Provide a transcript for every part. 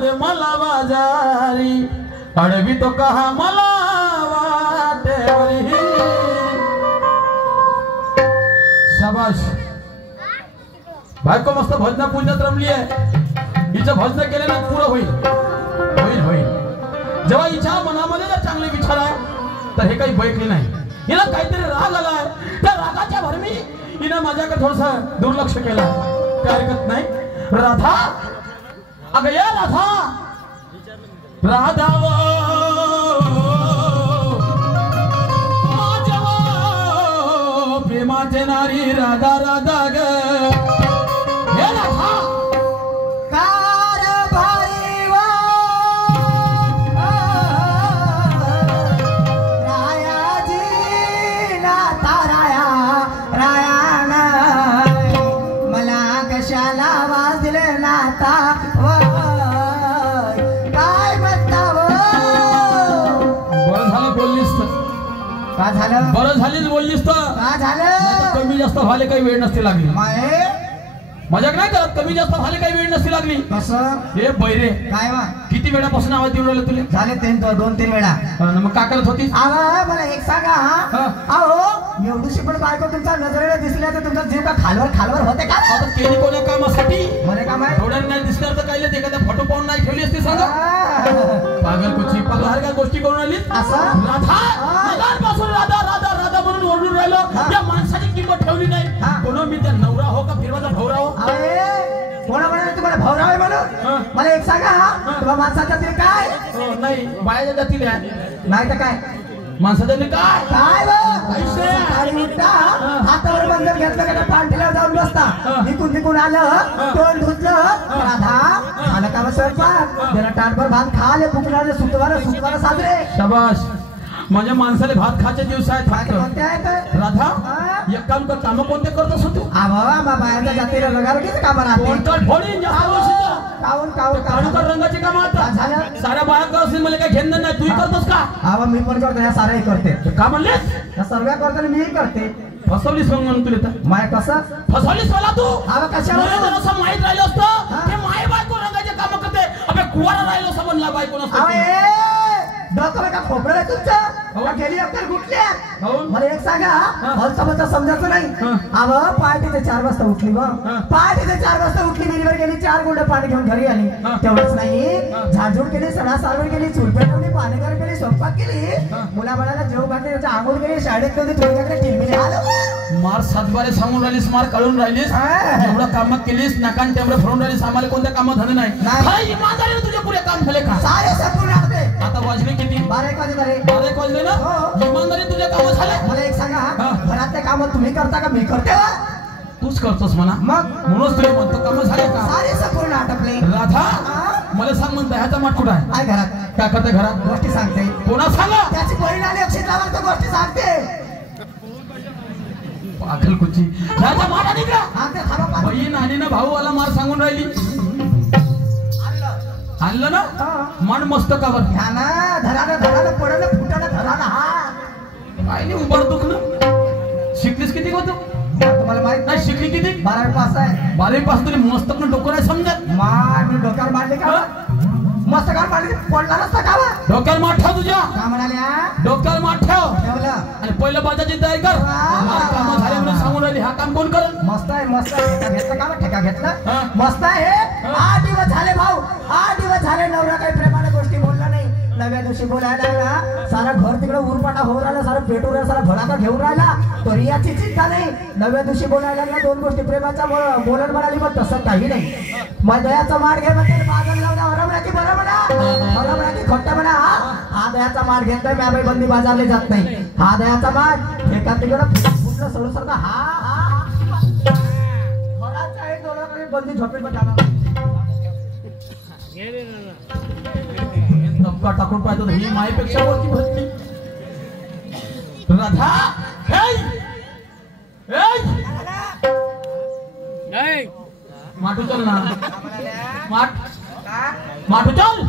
दे मला बाजारी अडवी तो कहा मला वाटेवरी। शाबाश बायको मस्त भजना पूजनात रमली आहे। हिचं भजन केल्यानं पुरं होईल होईल होईल। जेव्हा हिच्या मनामध्ये जर चांगले विचार आहे तर हे काही बैकले नाही। हिला काहीतरी राग आलाय त्या रागाच्या भरमी हिनं माझ्याकडे थोडसा दुर्लक्ष केलं। काय हरकत नाही राधा अगं या राधा राधा माझ्या प्रेमाचे नारी राधा राधा ग या राधा बरं झालीच बोललीस तर कमी जास्त व्हायला काही वेळ नसती लागली। मजाक नाही करत कमी जास्त व्हायला काही वेळ नसती लागली। हे बैरे काय किती वेळापासून आवाज देऊन राहिले तुले? झाले 2-3 वेळा। मग का करत होतीस? मला एक सांगा अहो एवढीशी पण बायको तुमच्या नजरेला दिसल्या तर तुमचा जीव का खालवर होते का? आता केली कोण्या कामासाठी? मला काम आहे थोड्यानं नाही दिसणार तर काय एखादा फोटो पाहून नाही ठेवली असती सांगा। पागल कुची पगार काय गोष्टी करून आली असं राधा मगापासून राधा राधा राधा म्हणून ओरडून राहिलो। या माणसाची किंमत ठेवली नाही। कोण मी त्या नवरा हो का फिर माझा भाऊरा हो? कोणा म्हणाले तुम्हाला भाऊरा आहे म्हणून? मला एक सांगा तुम्हा माणसाच्या तरी काय नाही बायाच्या जातील नाही तर काय माणसाच्या काय काय हातावर बंधन घेतलं का पांठीला जाऊन बसता निकून आलं तोंड धुतलं राधा आलं का स्वयंपाक त्याला ताटभर भात खाले फुकणारे सुतवार साजरे। शाबाश माझ्या माणसाला भात खायचे दिवस आहेत। कोणते आहेत राधा एक काम कर काम कोणते करत असतो तू? बाहेरच्या जातीला लगार किती काम काढून रंगाची काम आता साऱ्या बाया करतील मला काही घेणं नाही। तू करतोस का? मी पण करतो या साऱ्याही करते। का म्हणले सर्व करतो मी करते। फसवलीस मग म्हणून तुला माय कसं फसवलीस मला तू? कशावर असं माहित राहिलं असतं ते माय बायको रंगाचे काम करते अबे कुवारा राहिलो असं म्हणला बायको नसतं। डोकं का खोबरं आहे तुमचं गेली अक्कल कुठल्या? मला एक सांगा हलसमजा समजायचं नाही। पहाटे 4 वाजता उठली पहाटे 4 वाजता उठली मिनीवर गेली 4 गुंड पाणी घेऊन घरी आली। तेवढंच नाही झाडझूड केली सडा सारवण केली चूल पेटवली पाणी गरम केली स्वयंपाक केली मुलाबाळाला जेव घातले त्याच्या आंघोळ केली शाळेत ठेवली थोडी टिरमिली आलं मार 7 बारे सांगून राहिलीस मार काढून राहिलीस एवढं काम केलीस नकान तेवढं फिरून राहिलीस आम्हाला कोणत्या कामात धन नाही। इमानदारीने तुझे पुरे काम झाले का? सारे संपूर्ण आता वाजले किती? 12 वाजले झाले। 12 वाजले ना इमानदारी तुझे काम झाले। मला एक सांगा घरातले काम तुम्ही करता का मी करते? तूच करतोस म्हणा मग म्हणूनच तुला म्हणतो काम झाले का? सारे संपूर्ण आटपले। राधा मला सांग म्हणता ह्याचा माठ कुठं आहे? घरात काय करते घरात? गोष्टी सांगते। कोणा सांगा? त्याची बहीण आली अक्षय लावाल तर गोष्टी सांगते। पागल कुची ह्याचा माठ आली का? बहीण आली ना भाऊ आला मार सांगून राहिली आणलं ना मन मस्त कावर ह्या ना धराला पडलं फुटाला धराला हा काय नाही उभार दुखणं। शिकलीस किती होतो तुम्हाला माहित नाही? शिकली किती? 12वी पास आहे। 12वी पास तुला मस्त पण डोकं नाही समजत? मी डोक्यावर मारले का मस्त का मारले पडला नसता का? डोक्यावर माठ ठेव तुझ्या का म्हणाल्या डोक्यावर माठ ठेवलं आणि पहिलं बाजाची तयारी कर काम झाले म्हणून सांगून राहिली हा काम कोण करल? मस्त आहे घेतलं का ठेका घेतलं मस्त आहे। 8 दिवस झाले भाऊ 8 दिवस झाले नवरा काही प्रेमाने गोष्टी बोलला नाही। 9व्या दिवशी बोलायला लागला सारा घर तिकडे उरपाटा होऊन राहिला सारा पेटून राहिला सारा भडाका घेऊन राहिला तरी याची चिंता नाही। 9व्या दिवशी बोलायला लागला 2 गोष्टी प्रेमाचा बोलण म्हणाली पण तसं काही नाही। मग दयाचा मार घे म्हणजे बाजार लावला हरवला की बरं म्हणा की खोटं म्हणा। हा दयाचा मार घेतोय मी बंदी बाजारला जात नाही। हा दयाचा मार एका तिकडं कुठलं सोडू शकता हा बंदी झोपेत धक्का टाकून पाहतो ही मायपेक्षा वरती भरली राधा माटू चल ना माटू चल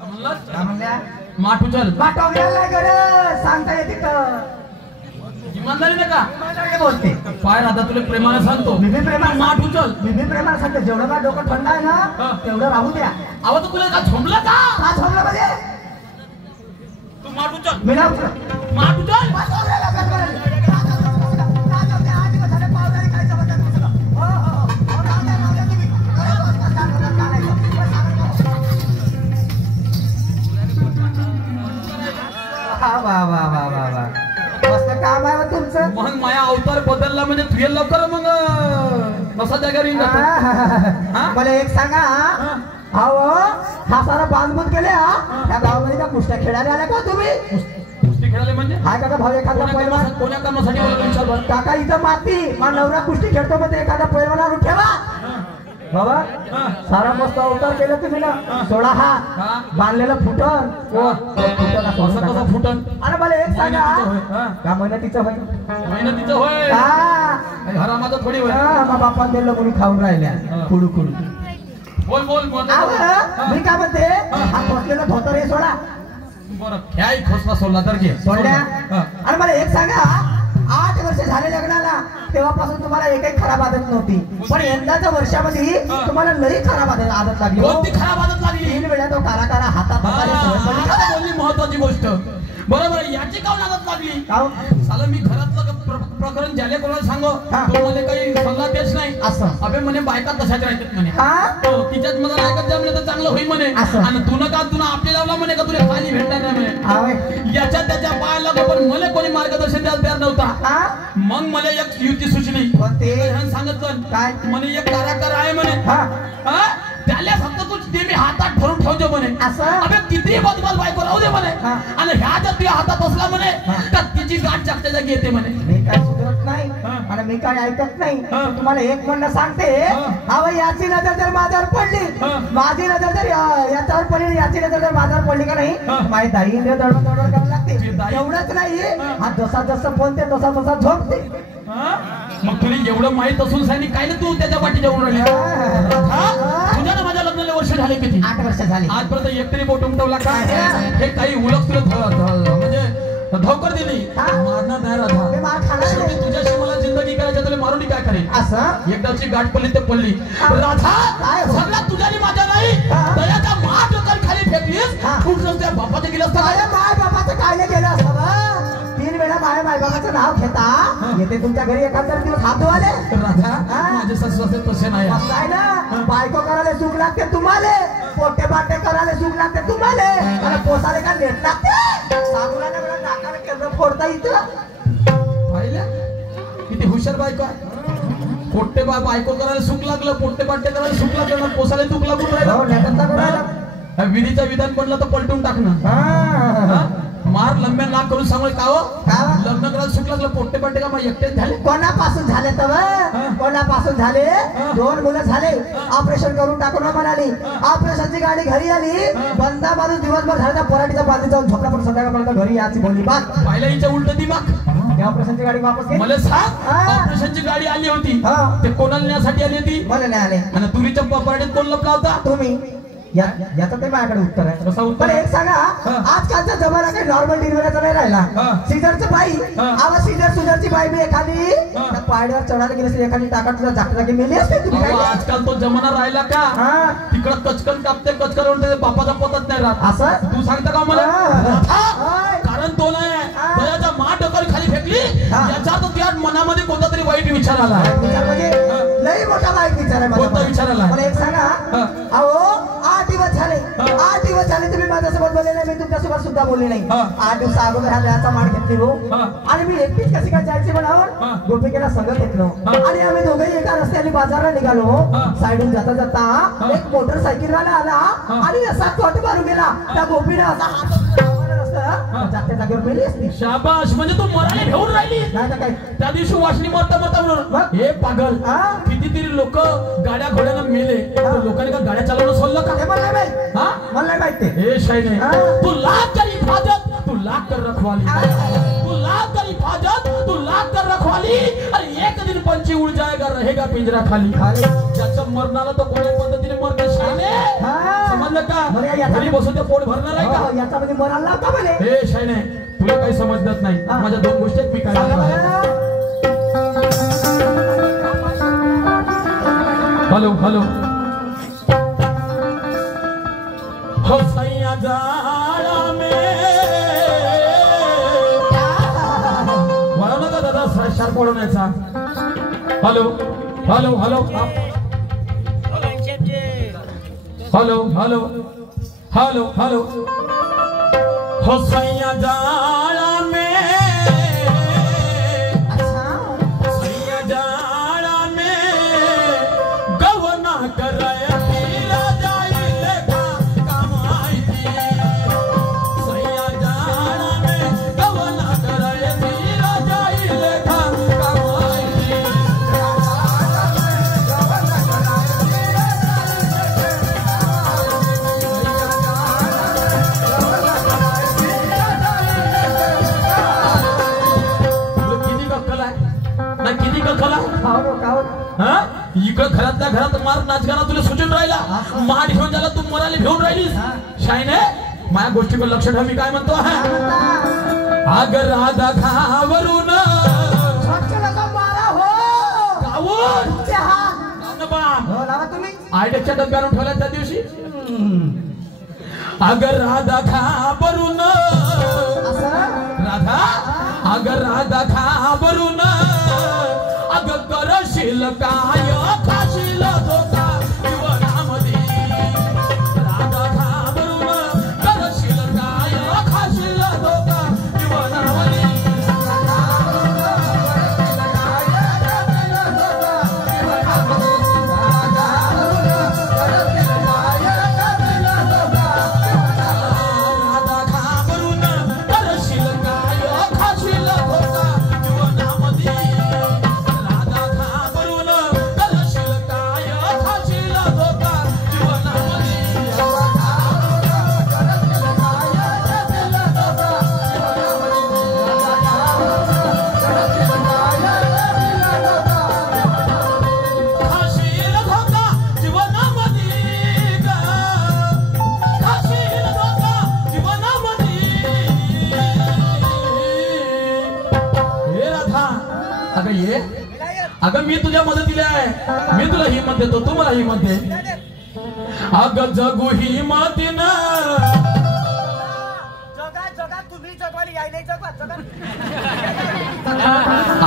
म्हणलं माटू चल पाठवलेला सांगता येते इमानदारी नाही का इमानदारीने बोलते. पाय राधा तुला प्रेमाने सांगतो मी प्रेमाने माठ उचल. मी प्रेमाने सांगते. जेवढं का डोकं थंड आहे ना तेवढं राहू द्या. आवाज तुला का झोंबला का का झोपलं म्हणजे तू माठ उचल. मी ना उचल. माठ उचल. मस्त काम आहे तुमचं. मग माया अवतार बदलला म्हणजे तुझ्या लवकर मग नसा जागा रिंग मला एक सांगा अहो हा सारा बांधबूत केले हा त्या गावामध्ये का कुस्त्या खेळायला आल्या का तुम्ही? कुस्ती खेळाले म्हणजे हाय काका भाऊ एखादा पैलवान कोण्या कामासाठी बोलतो विचार बरं. काका इथं माती माझा नवरा कुस्ती खेळतो म्हणजे एखादा पैलवान आणून ठेवा बाबा. सारा मस्त अवतार केलं तुम्ही ना. सोळा हा बांधलेलं फुटण कसं फुटन आणि मला एक सांगा का मेहनतीचं होय मेहनतीचं होय घरा माझं थोडी होय मा बापा दिलं म्हणून खाऊन राहिल्या कुडू कुडू. बोल बोल मी काय म्हणते हा बसलेलं धोतर हे सोडा. बरं ह्याही खोसला सोडला तर घे सोडल्या. आणि मला एक सांगा 8 वर्ष झाले लग्नाला तेव्हापासून तुम्हाला एकही खराब आदत नव्हती पण यंदाच्या वर्षामध्ये तुम्हाला लई खराब आदत लागली. कोणती खराब आदत लागली? 3 वेळा तो कारा कारा हातात बोलली महत्वाची गोष्ट. बरोबर याची काऊन आदत लागली? साला मी घरातलं प्रकरण ज्याले कोणाला सांगो तो मध्ये काही सल्ला देत नाही. असं अबे म्हणे बायका तशाच राहतात म्हणे. तिच्याच मला ऐकत जा म्हणे तर चांगलं होईल म्हणे. आणि तुला का तुला आपली लावला म्हणे का तुला खाली भेटणार नाही म्हणे. याच्या त्याच्या पायाला पण मला कोणी मार्गदर्शन द्यायला तयार नव्हता. मग मला एक युती सुचली. सांगितलं काय म्हणे एक काराकार आहे म्हणे त्याला फक्त तू ते मी हातात ठरून ठेवतो म्हणे. अबे किती बदमाश बायको राहू दे म्हणे आणि ह्या जर तुझ्या हातात असला म्हणे तर तिची गाठ जागच्या जागी येते म्हणे. मी काय सुधरत नाही आणि मी काय ऐकत नाही. तुम्हाला एक म्हणणं सांगते हा याची नजर जर माझ्यावर पडली माझी नजर जर याच्यावर पडली याची नजर जर माझ्यावर पडली का नाही माझी दाई दडवड करावं लागते. एवढंच नाही हा जसा जसं बोलते तसा तसा झोपते. मग तुला एवढं माहित असून सांगितली काय ना तू त्याच्या पाठी जाऊन राहिली. तुझ्या ना माझ्या लग्नाला वर्ष झाले किती? 8 वर्ष झाली. आजपर्यंत एकतरी बोट उमटवला का? हे काही उलट तुला म्हणजे धोकर दिली मारणार नाही राधा. शेवटी तुझ्याशी मला जिंदगी करायची तुला मारून काय करेल असं एकदाची गाठ पडली ते पडली. राधा सगळ्यात तुझ्यानी माझ्या नाही दयाचा माठ खाली फेकलीस कुठं त्या बापाचं गेलं असतं. माय बाबाचं काय नाही केलं असतं. 3 वेळा माय बाबाचं नाव घेता येते तुमच्या घरी एखादा दिवस हात धुवाले. राधा माझे सासू तसे नाही काय ना बायको करायला सुख लागते तुम्हाला पोटे बाटे करायला सुख लागते तुम्हाला आणि पोसाले का नेट लागते. सासूला नाकाला केलं फोडता इथं पाहिल्या किती हुशार बायको आहे. पोट्टे बायको करायला सुख लागलं पोट्टे बाटे करायला सुख लागलं पोसाला चूक लागून राहिलं. विधीचं विधान पडलं तर पलटून टाकणं मार लंब्या नाक करून सांगू का हो लग्न करायला सुख लागलं पोट्टे बाटे का मग एकटेच झाले. कोणापासून झाले तर कोणापासून झाले? 2 मुलं झाले ऑपरेशन करून टाकून म्हणाली. ऑपरेशनची गाडी घरी आली बंदा माणूस दिवसभर झाला पराठीच्या बाजू जाऊन झोपला पण संध्याकाळपर्यंत घरी याची बोलली बात पाहिलं हिच्या उलट दिमाग. ऑपरेशनची गाडी वापस केली. मला सांग ऑपरेशनची गाडी आली होती ते कोणाला नेण्यासाठी आली होती? मला नाही आले. आणि तुरीच्या पराठीत कोण लपला होता? तुम्ही. याचं ते माझ्याकडे उत्तर आहे. कसं उत्तर? एक सांगा आजकालचा जमाना काही नॉर्मल डिलिव्हरीचा नाही राहिला. सीझरचं बाई आवाज सुझरची बाई बी एखादी पायड्यावर चढायला गेली असते एखादी टाका तुला जागच्या जागी मेली असते. तुम्ही आजकाल तो जमाना राहिला का तिकडं कचकन कापते कचकन बापाचा पतच नाही राहत असं तू सांगता का मला? कारण तो नाही त्याच्या मा डोकर खाली फेकली याचा तो त्या मनामध्ये कोणता तरी वाईट विचार आला. म्हणजे लई मोठा वाईट विचार आहे. कोणता विचार आला? मला एक सांगा अहो 8 दिवस झाले 8 दिवस झाले तुम्ही माझ्यासोबत बोलले नाही मी तुमच्यासोबत सुद्धा बोलले नाही. 8 दिवस अगोदर हा वेळाचा मार घेतली हो आणि मी एकटीच कशी काय जायची म्हणावं गोपिकेला संग घेतलो आणि आम्ही दोघेही एका रस्त्याने बाजारला निघालो. साईडून जाता जाता एक मोटरसायकल वाला आला आणि असा कट मारून गेला. त्या गोपीने असा हात जागच्या जागेवर मेली असती. शाबाश म्हणजे तू मराठी घेऊन राहिली नाही तर काय. त्या दिवशी वाशनी मरता म्हणून हे पागल कितीतरी लोक गाड्या घोड्यानं मेले लोकांनी का गाड्या चालवणं सोडलं का? मला नाही माहिती. हे शाही नाही तू लाख कर हिफाजत तू लाख कर रखवाली तू लाख कर हिफाजत तू लाख कर रखवाली अरे एक दिन पंछी उड़ जाएगा रहेगा पिंजरा खाली. ज्याचं मरणाला तो कोण्या पद्धतीने मरते शाने समजलं का? घरी बसून ते पोट भरणार आहे का? याच्यामध्ये मरायला लावता म्हणे. हे शाही नाही तुला काही समजत नाही. माझ्या दोन गोष्टी आहेत, मी काय म्हणतो. हॅलो हॅलो हो सैया जाळा में वळव नका दादा शार्प वळवण्याचा. Hello hello hello hello hello hello hello हो सैया जाळा में सैया जाळा में गवना कराय तीरा जाईले का कमाई थी. सैया जाळा में गवना कराय तीरा जाईले का कमाई थी. इकडं घरातल्या घरात मार नाचगाना तुला सुचून राहिला. मार घेऊन झाला तू मराली घेऊन राहिलीस. शायने माझ्या गोष्टीकडे लक्ष ठेव. मी काय म्हणतो अगर राधा घावरून आयडेच्या डब्यावर ठेवल्या त्या दिवशी. अगर राधा घाबरून राधा अगर राधा घाबरून अगं करशील काय खाशील धोका जीवनामध्ये. राधा घाबरून करशील काय खाशील धोका जीवनामध्ये. राधा घाबरून करशील काय खाशील धोका जीवनामध्ये. अगं मी तुझ्या मदतीला आहे. मी तुला हिंमत देतो, तू मला हिंमत दे. अगं जगू हिंमतीनं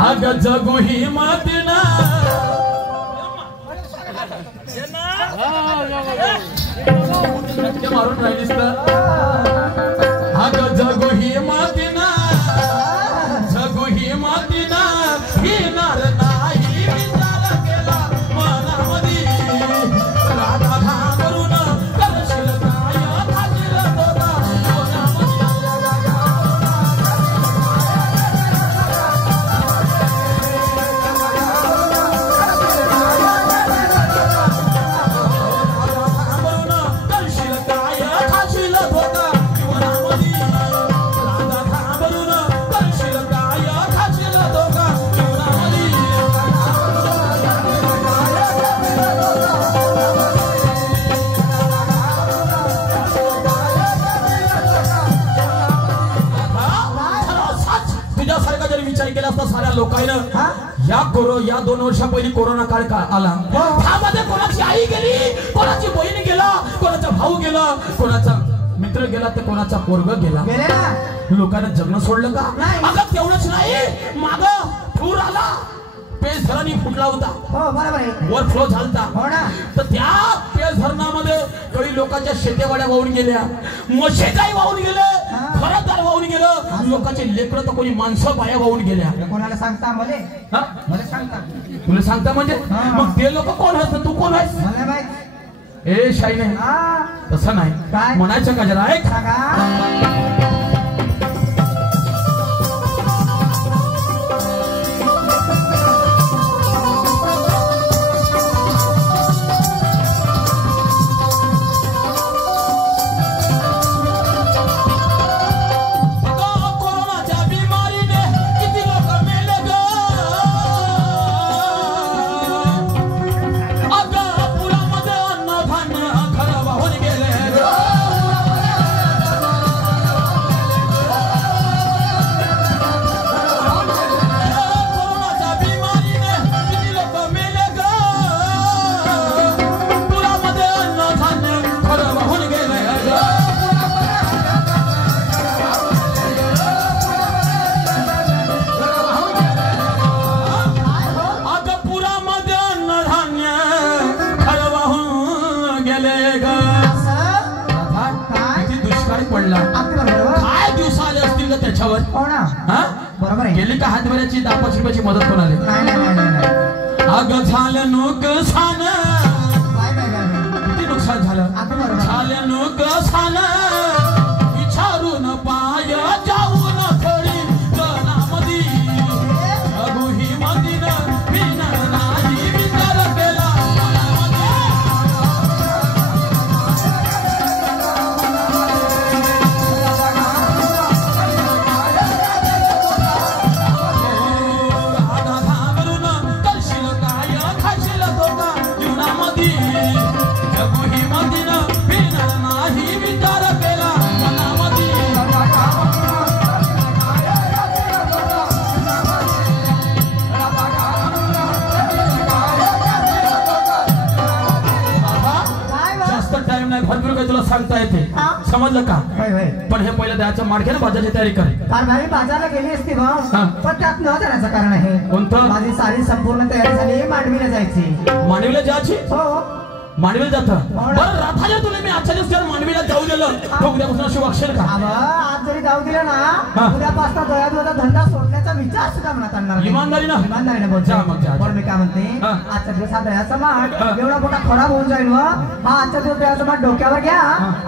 अगं जगू हिंमतीनं मारून राहिलीस तर. अगं जगू हिंमतीनं जगू हिंमतीनं हिनार नाही विचार केला मनामध्ये. राधा घाबरून करशील काय खाशील धोका जीवनामध्ये. साऱ्या लोकांना या 2 वर्षा पहिली कोरोना काळ आला. त्यामध्ये कोणाची आई गेली, कोणाची बहीण गेला, कोणाचा भाऊ गेला, कोणाचा मित्र गेला, तर कोणाचा पोरग गेला. लोकांना जगणं सोडलं का? अगं तेवढंच नाही, माग पूर आला, पेज धरणी फुटला होता, ओव्हरफ्लो झालता. तर त्या पेज धरणामध्ये काही लोकांच्या शेतेवाड्या वाहून गेल्या, मशेताई वाहून गेले, घरदार वाहून गेलं, लोकांचे लेकरं तर कोणी माणसं बाया वाहून गेल्या. कोणाला सांगता मले? मला सांगता. तुला सांगता म्हणजे मग ते लोक कोण आहेत, तू कोण आहेस? मला माहित. ए शाई नाही, तसं नाही म्हणायचं का जरा ऐक. माणसावर हो ना हा बरोबर आहे गेली का हातभऱ्याची 10-5 रुपयाची मदत कोणाली नाही नाही नाही नाही अग झालं नुकसान किती नुकसान झालं आता बरोबर झालं नुकसान विचारून पाय जाऊन खडी गणामधी अगो ही मदीनं बिना नाही विचार केला भरपूर काही तुला सांगता येते समजलं का पण हे पहिलं द्यायचं माडक्यानं बाजाराची तयारी कर कारभारी बाजारला गेली असती भाऊ पण त्यात न जाण्याचं कारण आहे कोणतं माझी सारी संपूर्ण तयारी झाली मांडवीला जायची मांडवीला जायची हो मांडवीला जात बरं राधाच्या तुला मी आजच्या दिवस मांडवीला जाऊ दिलं तो उद्यापासून अशी वागशील का आज जरी जाऊ दिलं ना उद्यापासून दयादूचा धंदा सोडण्याचा विचार सुद्धा मनात आणणार इमानदारीने बोलतो पण मी काय म्हणते आजच्या दिवस हा दयाचा माठ एवढा मोठा खराब होऊन जाईल हा आजच्या दिवस दयाचा माठ डोक्यावर घ्या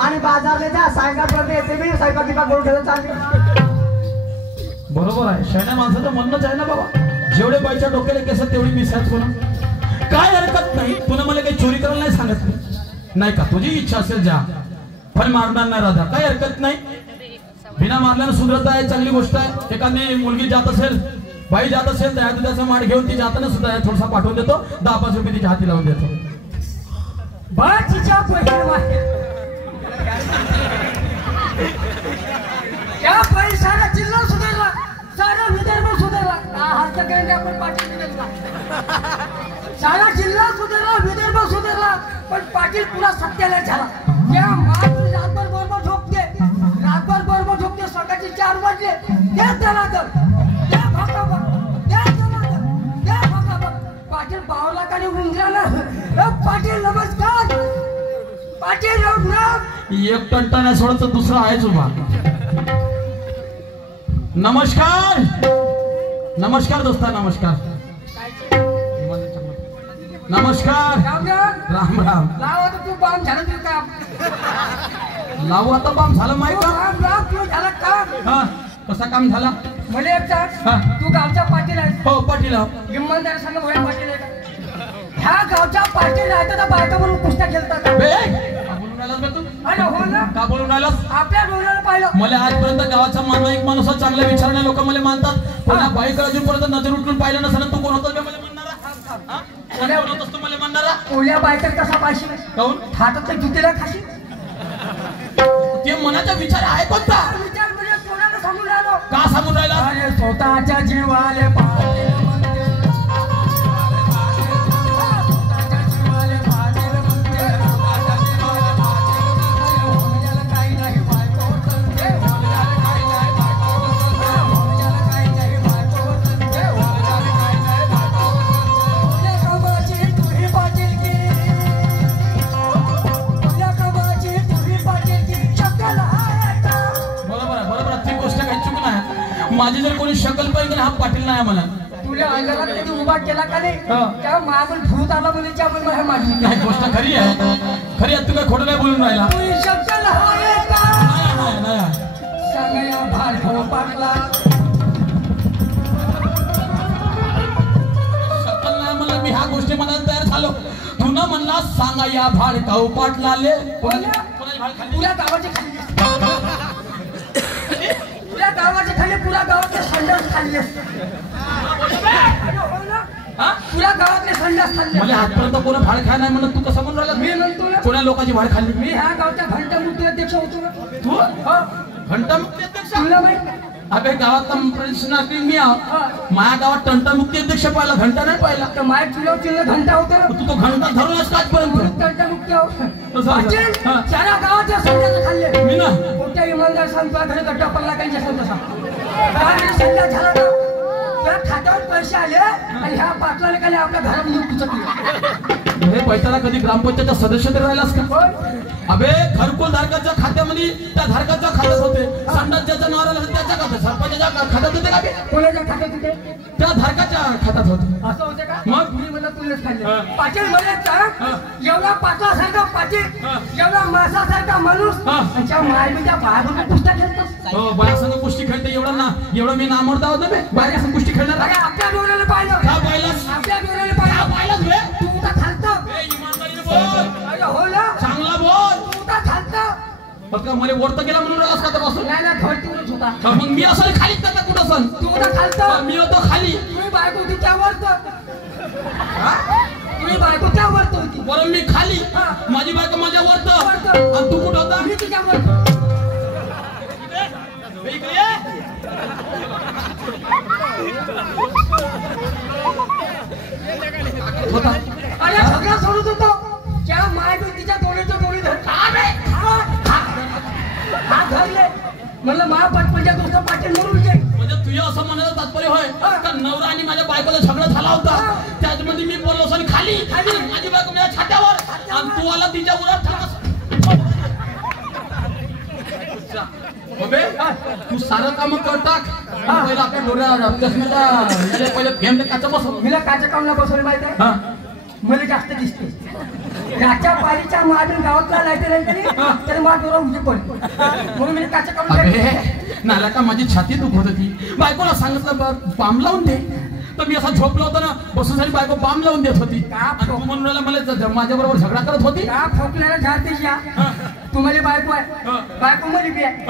आणि बाजारला जा सायंकाळपर्यंत येते मी स्वयंपाकी करून ठेवून चालते बरोबर आहे शहाण्या माणसाचं म्हणणंच आहे ना बाबा जेवढे बाईच्या डोक्याला केस तेवढी मिसाच कोण काय हरकत नाही तुला मला काही चोरी करायला नाही सांगत नाही का तुझी इच्छा असेल जा पण मारणार नाही राधा काही हरकत नाही बिना मारल्यानं सुधरत आहे चांगली गोष्ट आहे एखादी मुलगी जात असेल बाई जात असेल त्या दुधाचा माठ घेऊन ती जाताना सुद्धा थोडासा पाठवून देतो 10-5 रुपये तिच्या हाती लावून देतो त्या पैशाला जिल्हा सुधारला सारा विदर्भ सुधारला हात आपण पाटील सारा जिल्हा सुधारला विदर्भ सुधारला पण पाटील पुन्हा सत्याला झाला त्या मात्र रातभर बरोबर झोपते सकाळची 4 वाजले त्याला तर त्या भाकाबा त्या भाकाबा पाटील बावला काढे उंदराला पाटील नमस्कार पाटील राम एक टंटाने सोडत दुसरा आहेच उभा नमस्कार नमस्कार दोस्ता नमस्कार नमस्कार राम राम राम लाव आता तू बाम झालं तुझं काम लावू आता बाम झालं माहिती का राम राम तू झालं काम हा कसा काम झाला मला एक सांग तू गावचा पाटील आहेस हो पाटील इमानदार संघ भोया पाटील आहे का ह्या गावच्या पाटील आहे तर बायका म्हणून कुस्त्या खेळतात का बोलून आलास बे तू अरे हो ना का बोलून आलास आपल्या डोळ्याला पाहिलं मला आजपर्यंत गावाचा मानवाईक माणूस चांगल्या विचारणे लोक मला मानतात पुन्हा बाईक अजूनपर्यंत नजर उठून पाहिलं नसेल तू कोण होतं मला म्हणणारा कोण होतस तू मला म्हणणारा ओल्या बायकर कसा पाहिजे काऊन हातात जुतेला खाशी ते मनाचा विचार आहे कोणता विचार म्हणजे कोणाला सांगून राहिलो का सांगून राहिला अरे स्वतःच्या जीवाले पाटील माझी जर कोणी शकल पाहिजे हा पाटील नाही मला तुला अंगाला कधी उभा केला का नाही त्या मागून भूत आला बोलायची आपण मला माझी नाही गोष्ट खरी आहे खरी आहे तू काय खोटं नाही बोलून राहिला शकल आहे का सांगया भाल पाटला शकल नाही म्हणलं मी ह्या गोष्टी म्हणायला तयार झालो तू न म्हणला सांगा या भाड काऊ पाटलाले तुला गावाची खाली तुला गावाच्या खाली पुरा गावातले संडास खाल्ले तुला गावातले संडास खाल्ले मला आजपर्यंत कोणा भाड खाय नाही म्हणत तू कसं म्हणून राहिला मी म्हणतो ना कोणा लोकांची भाड खाल्ली मी ह्या गावच्या घंटामुक्ती अध्यक्ष होतो ना तू घंटामुक्ती अध्यक्ष तुला माहित अबे गावात प्रश्नार्थी मी माझ्या गावात टंटामुक्ती अध्यक्ष पाहिला घंटा नाही पाहिला तर माझ्या चुलव घंटा होता तू तो घंटा धरूनच आजपर्यंत टंटामुक्ती सारा गावाच्या संडास खाल्ले मी ना मोठ्या इमानदार सांगतो घरी गड्डा पडला काही सांगतो संडास झाला ना त्या खात्यावर पैसे आले आणि ह्या पाटलाने काय आपल्या घरात येऊन तुझं हे पैशाला कधी ग्रामपंचायतचा सदस्य तर राहिलास का अबे घरकुल धारकाच्या खात्यामध्ये त्या धारकाच्या खात्यात होते, संडास ज्याच्या नावावर आलं त्याच्या खात्यात, सरपंचाच्या खात्यात होते का बे? कोणाच्या खात्यात होते? त्या धारकाच्या खात्यात होते. असं होते का? मग? तुम्ही मला तुलाच खाल्ले. पाटील मला सांग, एवढा पाटलासारखा पाटील, एवढा मासासारखा माणूस, त्याच्या मायच्या बाहेरून पुस्तक खेळतोस. हो, बायासंग कुस्ती खेळते एवढं मी नामर्दा होतो बे. बायासंग कुस्ती खेळणार अरे आपल्या डोळ्याला पाहिलं. का पाहिलास? आपल्या डोळ्याला पाहिलं. पाहिलास बे? तू तर खालतो. इमानदारीने बोल. अरे हो ना. चांगला बोल. तू तर खालतो. फक्त मला वरत गेला म्हणून राहस का तपासून? नाही ना घरतीवरच होता. मग मी असं खाली करता कुठं सण? तू तर खालतो. मी होतो खाली. तुम्ही बायको होती त्यावर तर. तुम्ही बायको त्यावर तर होती. बरं मी खाली, माझी बायको माझ्या वरत, आणि तू कुठं होता? मी तुझ्यावर. इकडे ये. होता. अरे सगळं सोडत होतो. त्या मायको तिच्या डोळ्याच्या डोळी धर. हा धरले. म्हणलं महापंचायत दोस्त पाटील म्हणून घे. म्हणजे तुझ्या असं म्हणायचं तात्पर्य होय का नवरा आणि माझ्या बायकोला झगडा झाला होता, त्याच्यामध्ये मी बोललो आणि खाली आणि माझी बायको माझ्या छात्यावर आणि तू आला तिच्या उरात थांबस. अबे तू सारं काम कर टाक. पहिला आपल्या डोळ्याला चष्म्याच्या पहिले फेम काचा बसव. मला काच्या कामला बसवलं माहिती आहे? हा मला जास्त दिसते. याच्या पालीच्या मागून गावातला लाईट राहील तर माझ डोळा उभी पडतो. म्हणून मी काच्या काम अबे नाला का माझी छाती दुखत होती. बायकोला सांगितलं बाम लावून दे, तर मी असा झोपला होता ना, बसून झाली बायको बाम लावून देत होती. आणि तू म्हणून राहिला मला माझ्या बरोबर झगडा करत होती. का खोकल्याला झाडते या तुम्हाला बायको आहे, बायको मध्ये बी आहे.